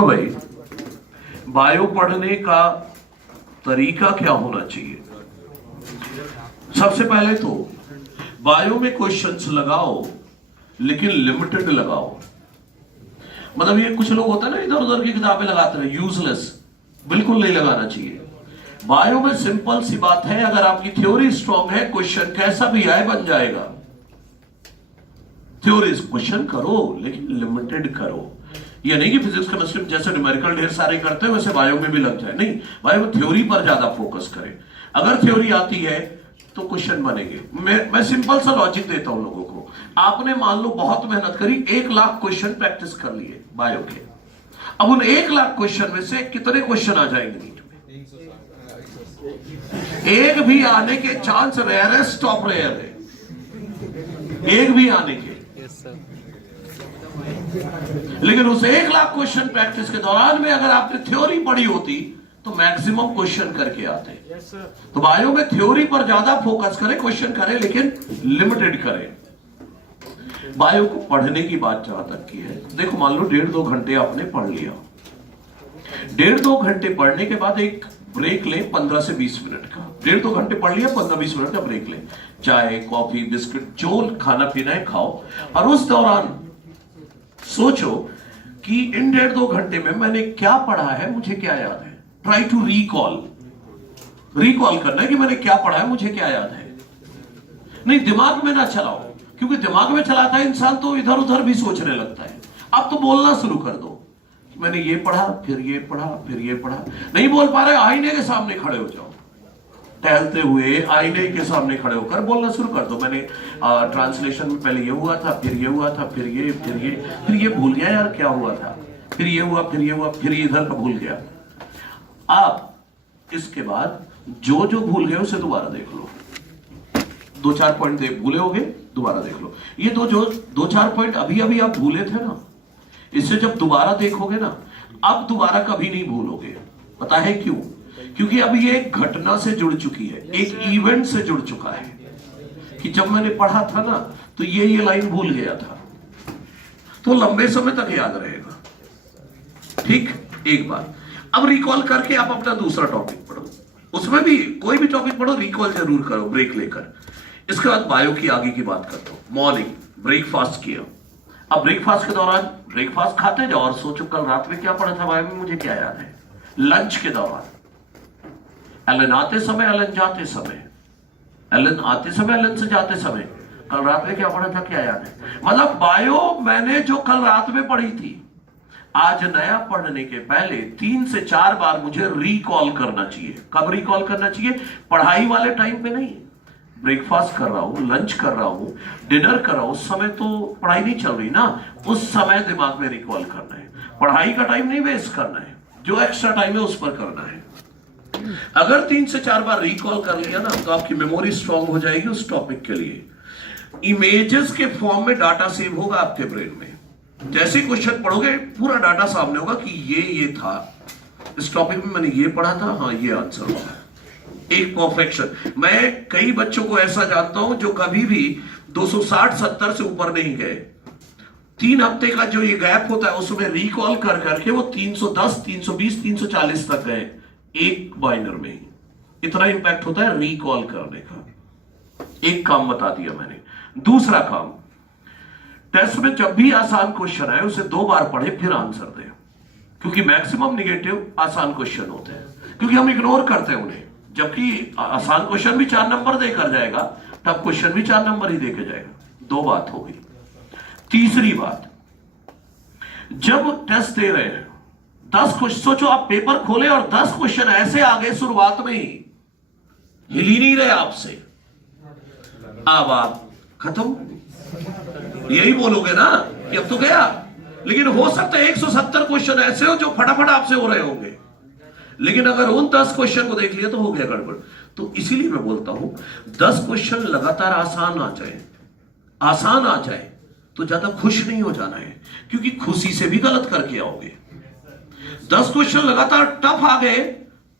भाई, बायो पढ़ने का तरीका क्या होना चाहिए? सबसे पहले तो बायो में क्वेश्चंस लगाओ, लेकिन लिमिटेड लगाओ। मतलब ये कुछ लोग होता है ना, इधर उधर की किताबें लगाते रहे, यूजलेस, बिल्कुल नहीं लगाना चाहिए। बायो में सिंपल सी बात है, अगर आपकी थ्योरी स्ट्रांग है, क्वेश्चन कैसा भी आए बन जाएगा। थ्योरी क्वेश्चन करो, लेकिन लिमिटेड करो। ये नहीं कि फिजिक्स केमिस्ट्री में जैसे न्यूमेरिकल ढेर सारे करते हैं वैसे बायो में भी लग जाए, नहीं। बायो में थ्योरी पर ज्यादा फोकस करें। अगर थ्योरी आती है तो क्वेश्चन बनेंगे। मैं सिंपल सा लॉजिक देता हूं लोगों को। आपने मान लो बहुत मेहनत करी, 1,00,000 क्वेश्चन प्रैक्टिस कर लिए बायो के। अब उन 1,00,000 क्वेश्चन में से कितने क्वेश्चन आ जाएंगे नीट में? एक भी आने के चांस रेयरेस्ट ऑफ रेयर है, एक भी आने के। लेकिन उस 1,00,000 क्वेश्चन प्रैक्टिस के दौरान में अगर आपने थ्योरी पढ़ी होती तो मैक्सिमम क्वेश्चन करके आते। तो बायो में थ्योरी पर ज्यादा फोकस करें, क्वेश्चन करें, लेकिन लिमिटेड करें। बायो को पढ़ने की बात जहां तक की है, देखो मान लो 1.5-2 घंटे आपने पढ़ लिया। 1.5-2 घंटे पढ़ने के बाद एक ब्रेक लें 15 से 20 मिनट का। 1.5-2 घंटे पढ़ लिया, 15-20 मिनट का ब्रेक लें। चाय, कॉफी, बिस्किट, जो खाना पीना है खाओ, और उस दौरान सोचो कि इन 1.5-2 घंटे में मैंने क्या पढ़ा है, मुझे क्या याद है। ट्राई टू रिकॉल करना है कि मैंने क्या पढ़ा है, मुझे क्या याद है। नहीं, दिमाग में ना चलाओ, क्योंकि दिमाग में चलाता है इंसान तो इधर उधर भी सोचने लगता है। अब तो बोलना शुरू कर दो, मैंने ये पढ़ा, फिर ये पढ़ा, फिर ये पढ़ा। नहीं बोल पा रहे, आईने के सामने खड़े हो जाओ, टहलते हुए आईने के सामने खड़े होकर बोलना शुरू कर दो। मैंने ट्रांसलेशन में पहले ये हुआ था, फिर ये हुआ था, फिर ये भूल गया यार क्या हुआ था, फिर ये हुआ, फिर ये हुआ, फिर ये इधर का भूल गया। आप इसके बाद जो जो भूल गए उसे दोबारा देख लो। 2-4 पॉइंट भूले होगे, दोबारा देख लो। ये जो 2-4 पॉइंट अभी अभी आप भूले थे ना, इसे जब दोबारा देखोगे ना, अब दोबारा कभी नहीं भूलोगे। पता है क्यों? क्योंकि अब ये एक घटना से जुड़ चुकी है, एक इवेंट से जुड़ चुका है कि जब मैंने पढ़ा था ना तो ये लाइन भूल गया था, तो लंबे समय तक याद रहेगा। ठीक, एक बार अब रिकॉल करके आप अपना दूसरा टॉपिक पढ़ो। उसमें भी कोई भी टॉपिक पढ़ो, रिकॉल जरूर करो ब्रेक लेकर। इसके बाद बायो की आगे की बात करता हूं। मॉर्निंग ब्रेकफास्ट किया। अब ब्रेकफास्ट के दौरान ब्रेकफास्ट खाते जाओ और सोचो कल रात में क्या पढ़ा था बायो में, मुझे क्या याद है। लंच के दौरान एलन आते समय, एलन जाते समय, एलन आते समय, एलन से जाते समय, कल रात में क्या पढ़ा था, क्या याद है। मतलब बायो मैंने जो कल रात में पढ़ी थी, आज नया पढ़ने के पहले 3 से 4 बार मुझे रिकॉल करना चाहिए। कब रिकॉल करना चाहिए? पढ़ाई वाले टाइम पे नहीं। ब्रेकफास्ट कर रहा हूं, लंच कर रहा हूं, डिनर कर रहा हूं, उस समय तो पढ़ाई नहीं चल रही ना, उस समय दिमाग में रिकॉल करना है। पढ़ाई का टाइम नहीं वेस्ट करना है, जो एक्स्ट्रा टाइम है उस पर करना है। अगर 3 से 4 बार रिकॉल कर लिया ना, तो आपकी मेमोरी स्ट्रांग हो जाएगी उस टॉपिक के लिए। इमेजेस के फॉर्म में डाटा सेव होगा आपके ब्रेन में। जैसे क्वेश्चन पढ़ोगे पूरा डाटा सामने होगा कि ये था, इस टॉपिक में मैंने ये पढ़ा था, हाँ ये आंसर होगा। एक परफेक्शन। मैं कई बच्चों को ऐसा जानता हूं जो कभी भी 260-70 से ऊपर नहीं गए। 3 हफ्ते का जो ये गैप होता है उसमें रिकॉल कर करके वो 310, 320, 340 तक गए, एक माइनर में ही। इतना इंपैक्ट होता है रिकॉल करने का। एक काम बता दिया मैंने। दूसरा काम, टेस्ट में जब भी आसान क्वेश्चन आए उसे 2 बार पढ़े फिर आंसर दे, क्योंकि मैक्सिमम निगेटिव आसान क्वेश्चन होते हैं, क्योंकि हम इग्नोर करते हैं उन्हें। जबकि आसान क्वेश्चन भी 4 नंबर देकर जाएगा, टफ क्वेश्चन भी 4 नंबर ही देकर जाएगा। 2 बात हो गई। तीसरी बात, जब टेस्ट दे रहे हैं 10 क्वेश्चन, सोचो आप पेपर खोले और 10 क्वेश्चन ऐसे आ गए शुरुआत में ही, हिल ही नहीं रहे आपसे। अब आप खत्म, यही बोलोगे ना कि अब तो गया। लेकिन हो सकता है 170 क्वेश्चन ऐसे हो जो फटाफट आपसे हो रहे होंगे, लेकिन अगर उन 10 क्वेश्चन को देख लिया तो हो गया गड़बड़। तो इसीलिए मैं बोलता हूं 10 क्वेश्चन लगातार आसान आ जाए तो ज्यादा खुश नहीं हो जाना है, क्योंकि खुशी से भी गलत करके आओगे। 10 क्वेश्चन लगातार टफ आ गए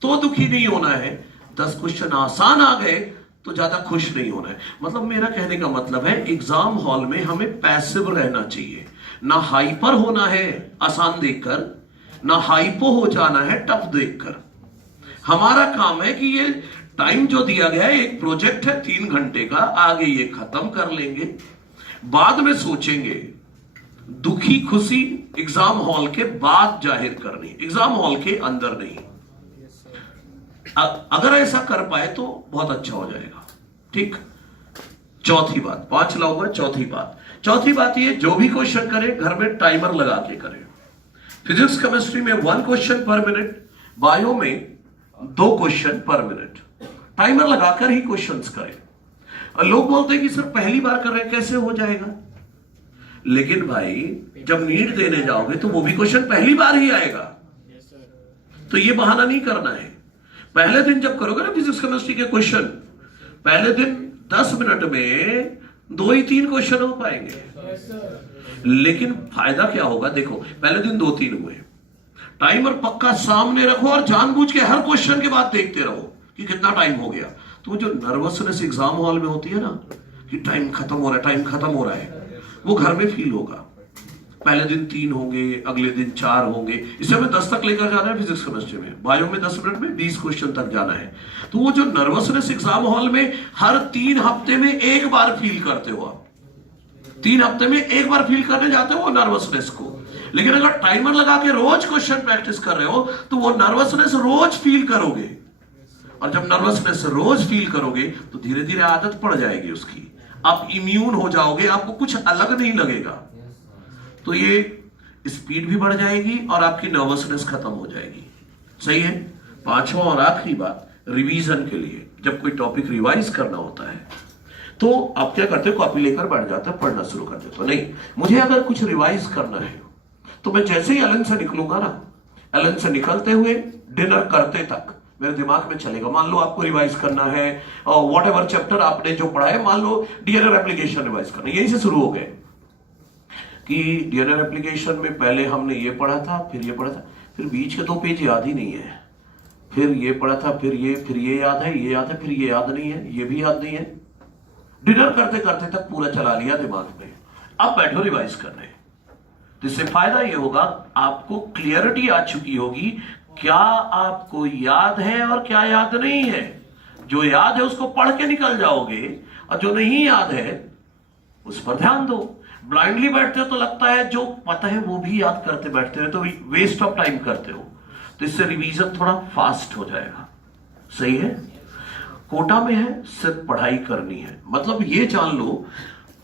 तो दुखी नहीं होना है, 10 क्वेश्चन आसान आ गए तो ज्यादा खुश नहीं होना है। मतलब मेरा कहने का मतलब है, एग्जाम हॉल में हमें पैसिव रहना चाहिए, ना हाइपर होना है आसान देखकर, ना हाइपो हो जाना है टफ देखकर। हमारा काम है कि ये टाइम जो दिया गया है, एक प्रोजेक्ट है 3 घंटे का, आगे ये खत्म कर लेंगे, बाद में सोचेंगे। दुखी खुशी एग्जाम हॉल के बाद जाहिर करनी, एग्जाम हॉल के अंदर नहीं। अगर ऐसा कर पाए तो बहुत अच्छा हो जाएगा। ठीक। चौथी बात, 5 लाऊंगा। चौथी बात ये, जो भी क्वेश्चन करे घर में टाइमर लगा के करे। फिजिक्स केमिस्ट्री में 1 क्वेश्चन पर मिनट, बायो में 2 क्वेश्चन पर मिनट, टाइमर लगाकर ही क्वेश्चंस करें। और लोग बोलते हैं कि सर पहली बार कर रहे हैं, कैसे हो जाएगा? लेकिन भाई जब नीट देने जाओगे तो वो भी क्वेश्चन पहली बार ही आएगा। तो ये बहाना नहीं करना है। पहले दिन जब करोगे ना फिजिक्स केमिस्ट्री के क्वेश्चन, पहले दिन 10 मिनट में 2 ही 3 क्वेश्चन हो पाएंगे। लेकिन फायदा क्या होगा? देखो, पहले दिन 2-3 हुए, टाइमर पक्का सामने रखो और जानबूझ के हर क्वेश्चन के बाद देखते रहो कि कितना टाइम हो गया। तो जो नर्वसनेस एग्जाम हॉल में होती है ना कि टाइम खत्म हो रहा है, वो घर में फील होगा। पहले दिन 3 होंगे, अगले दिन 4 होंगे। इसे हमें 10 तक लेकर जाना है फिजिक्स केमिस्ट्री में। बायो में 10 मिनट में 20 क्वेश्चन तक जाना है। तो वो जो नर्वसनेस एग्जाम हॉल में हर 3 हफ्ते में एक बार फील करते हो आप, 3 हफ्ते में एक बार फील करने जाते हो नर्वसनेस को। लेकिन अगर टाइमर लगा के रोज क्वेश्चन प्रैक्टिस कर रहे हो तो वो नर्वसनेस रोज फील करोगे। और जब नर्वसनेस रोज फील करोगे तो धीरे धीरे आदत पड़ जाएगी उसकी, आप इम्यून हो जाओगे, आपको कुछ अलग नहीं लगेगा। तो ये स्पीड भी बढ़ जाएगी और आपकी नर्वसनेस खत्म हो जाएगी। सही है। 5वां और आखिरी बात, रिवीजन के लिए जब कोई टॉपिक रिवाइज करना होता है तो आप क्या करते हो? कॉपी लेकर बैठ जाते हो, पढ़ना शुरू कर देते हो। नहीं, मुझे अगर कुछ रिवाइज करना है तो मैं जैसे ही एलन से निकलूंगा ना, एलन से निकलते हुए डिनर करते तक मेरे दिमाग में चलेगा। मान लो आपको रिवाइज करना है व्हाट एवर चैप्टर आपने जो पढ़ा है, मान लो डीएनए एप्लीकेशन रिवाइज करना, यहीं से शुरू हो गए कि डीएनए एप्लीकेशन में पहले हमने ये पढ़ा था, फिर ये पढ़ा था, फिर बीच के 2 पेज याद ही नहीं है, फिर ये पढ़ा था, फिर ये याद है, ये याद है, फिर ये याद नहीं है, ये भी याद नहीं है। डिनर करते करते तक पूरा चला लिया दिमाग में। अब बैठो रिवाइज करने। तो इससे फायदा ये होगा, आपको क्लियरिटी आ चुकी होगी क्या आपको याद है और क्या याद नहीं है। जो याद है उसको पढ़ के निकल जाओगे और जो नहीं याद है उस पर ध्यान दो। ब्लाइंडली बैठते हो तो लगता है जो पता है वो भी याद करते बैठते हो, तो वेस्ट ऑफ टाइम करते हो। तो इससे रिवीजन थोड़ा फास्ट हो जाएगा। सही है। कोटा में है सिर्फ पढ़ाई करनी है, मतलब ये जान लो,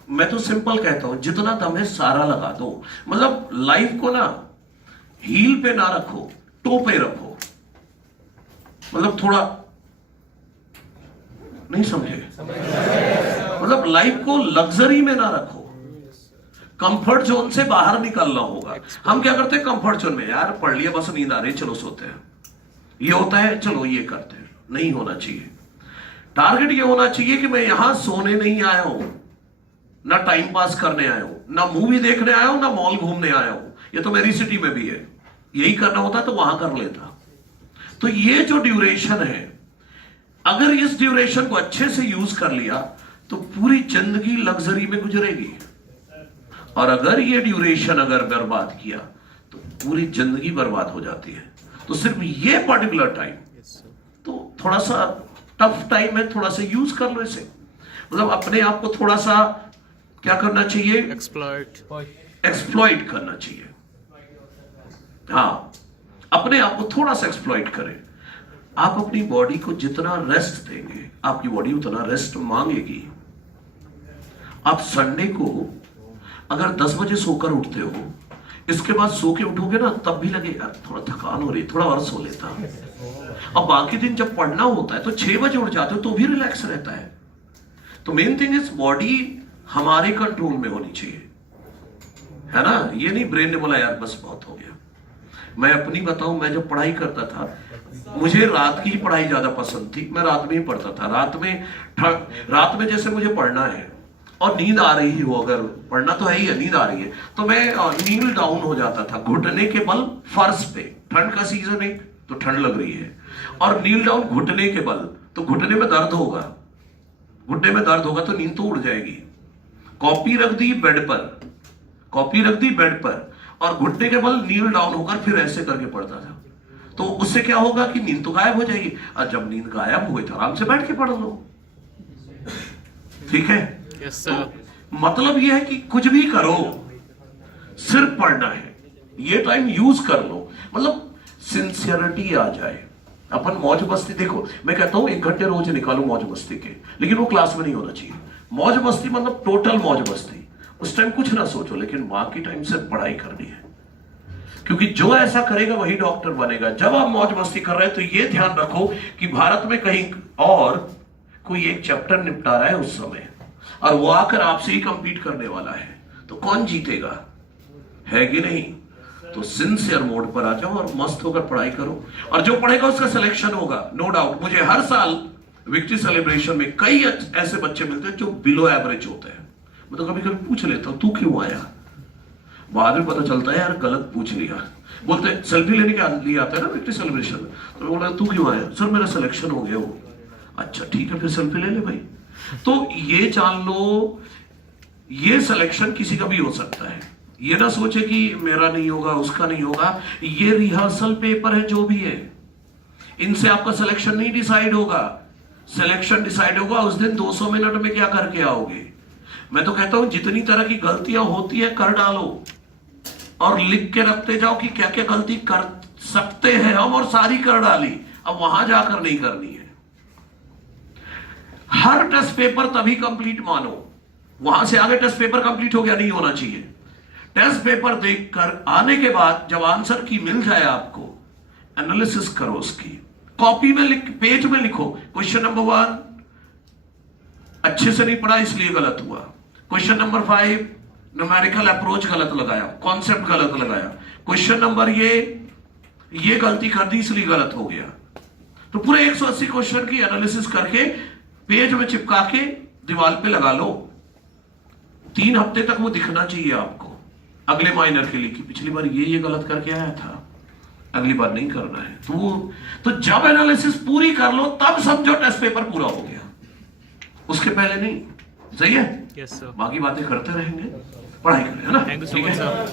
मैं तो सिंपल कहता हूं, जितना दम है सारा लगा दो। मतलब लाइफ को ना हील पे ना रखो, टो पे रखो। मतलब थोड़ा नहीं समझे? मतलब लाइफ को लग्जरी में ना रखो, कंफर्ट जोन से बाहर निकलना होगा। हम क्या करते हैं कंफर्ट जोन में, यार पढ़ लिया बस नींद आ रही, चलो सोते हैं, ये होता है, चलो ये करते हैं। नहीं होना चाहिए। टारगेट ये होना चाहिए कि मैं यहां सोने नहीं आया हूं, ना टाइम पास करने आया हूं, ना मूवी देखने आया हूं, ना मॉल घूमने आया हूं। ये तो मेरी सिटी में भी है, यही करना होता तो वहां कर लेता। तो ये जो ड्यूरेशन है, अगर इस ड्यूरेशन को अच्छे से यूज कर लिया तो पूरी जिंदगी लग्जरी में गुजरेगी। और अगर ये ड्यूरेशन अगर बर्बाद किया तो पूरी जिंदगी बर्बाद हो जाती है। तो सिर्फ ये पर्टिकुलर टाइम तो थोड़ा सा टफ टाइम है, थोड़ा सा यूज कर लो इसे। मतलब अपने आप को थोड़ा सा क्या करना चाहिए? एक्सप्लॉइट करना चाहिए। हाँ, अपने आप को थोड़ा सा एक्सप्लॉइट करें। आप अपनी बॉडी को जितना रेस्ट देंगे आपकी बॉडी उतना रेस्ट मांगेगी। आप संडे को अगर 10 बजे सोकर उठते हो, इसके बाद सो के उठोगे ना तब भी लगे यार थोड़ा थकान हो रही, थोड़ा और सो लेता। अब बाकी दिन जब पढ़ना होता है तो 6 बजे उठ जाते हो तो भी रिलैक्स रहता है। तो मेन थिंग इज बॉडी हमारे कंट्रोल में होनी चाहिए, है ना। ये नहीं ब्रेन ने बोला यार बस बहुत हो गया। मैं अपनी बताऊं, मैं जब पढ़ाई करता था मुझे रात की पढ़ाई ज्यादा पसंद थी। मैं रात में ही पढ़ता था। रात में जैसे मुझे पढ़ना है और नींद आ रही हो, अगर पढ़ना तो है ही है, नींद आ रही है तो मैं नील डाउन हो जाता था घुटने के बल फर्श पे। ठंड का सीजन है तो ठंड लग रही है, और नील डाउन घुटने के बल, तो घुटने में दर्द होगा, घुटने में दर्द होगा तो नींद तो उड़ जाएगी। कॉपी रख दी बेड पर, कॉपी रख दी बेड पर और घुटने के बल नील डाउन होकर फिर ऐसे करके पढ़ता था। तो उससे क्या होगा कि नींद तो गायब हो जाएगी, और जब नींद गायब हो गई तो आराम से बैठ के पढ़ लो। ठीक है? Yes sir. तो मतलब यह है कि कुछ भी करो, सिर्फ पढ़ना है, ये टाइम यूज कर लो, मतलब सिंसियरिटी आ जाए। अपन मौज मस्ती, देखो मैं कहता हूं 1 घंटे रोज निकालो मौज मस्ती के, लेकिन वो क्लास में नहीं होना चाहिए। मौज मस्ती मतलब टोटल मौज मस्ती, उस टाइम कुछ ना सोचो, लेकिन बाकी टाइम सिर्फ पढ़ाई करनी है, क्योंकि जो ऐसा करेगा वही डॉक्टर बनेगा। जब आप मौज मस्ती कर रहे हैं तो ये ध्यान रखो कि भारत में कहीं और कोई एक चैप्टर निपटा रहा है उस समय, और वो आकर आपसे ही कंपीट करने वाला है, तो कौन जीतेगा? है कि नहीं? तो सिंसियर मोड पर आ जाओ और मस्त होकर पढ़ाई करो, और जो पढ़ेगा उसका सिलेक्शन होगा, नो डाउट। मुझे हर साल विक्ट्री सेलिब्रेशन में कई ऐसे बच्चे मिलते हैं जो बिलो एवरेज होते हैं। मैं तो कभी कभी पूछ लेता हूं तू क्यों आया, बाद में पता चलता है यार गलत पूछ लिया। बोलते सेल्फी लेने के लिए आता है ना विक्ट्री सेलिब्रेशन, तो मैं बोला तू क्यों आया? सर मेरा सिलेक्शन हो गया। वो अच्छा ठीक है, फिर सेल्फी ले ले भाई। तो ये जान लो, ये सिलेक्शन किसी का भी हो सकता है। ये ना सोचे कि मेरा नहीं होगा, उसका नहीं होगा। ये रिहर्सल पेपर है, जो भी है, इनसे आपका सिलेक्शन नहीं डिसाइड होगा। सिलेक्शन डिसाइड होगा उस दिन 200 मिनट में क्या करके आओगे। मैं तो कहता हूं जितनी तरह की गलतियां होती है कर डालो, और लिख के रखते जाओ कि क्या क्या गलती कर सकते हैं हम, और सारी कर डाली, अब वहां जाकर नहीं करनी है। हर टेस्ट पेपर तभी कंप्लीट मानो, वहां से आगे टेस्ट पेपर कंप्लीट हो गया नहीं होना चाहिए। टेस्ट पेपर देखकर आने के बाद जब आंसर की मिल जाए आपको, एनालिसिस करो उसकी, कॉपी में लिख, पेज में लिखो क्वेश्चन नंबर 1 अच्छे से नहीं पढ़ा इसलिए गलत हुआ, क्वेश्चन नंबर 5 न्यूमेरिकल अप्रोच गलत लगाया, कॉन्सेप्ट गलत लगाया, क्वेश्चन नंबर ये गलती कर दी इसलिए गलत हो गया। तो पूरे 180 क्वेश्चन की एनालिसिस करके पेज में चिपका के दीवार पे लगा लो। 3 हफ्ते तक वो दिखना चाहिए आपको अगले माइनर के लिए कि पिछली बार ये गलत करके आया था, अगली बार नहीं करना है। तो जब एनालिसिस पूरी कर लो तब समझो टेस्ट पेपर पूरा हो गया, उसके पहले नहीं। सही है? Yes sir. बाकी बातें करते रहेंगे, पढ़ाई करें, है ना? Thank you so much sir.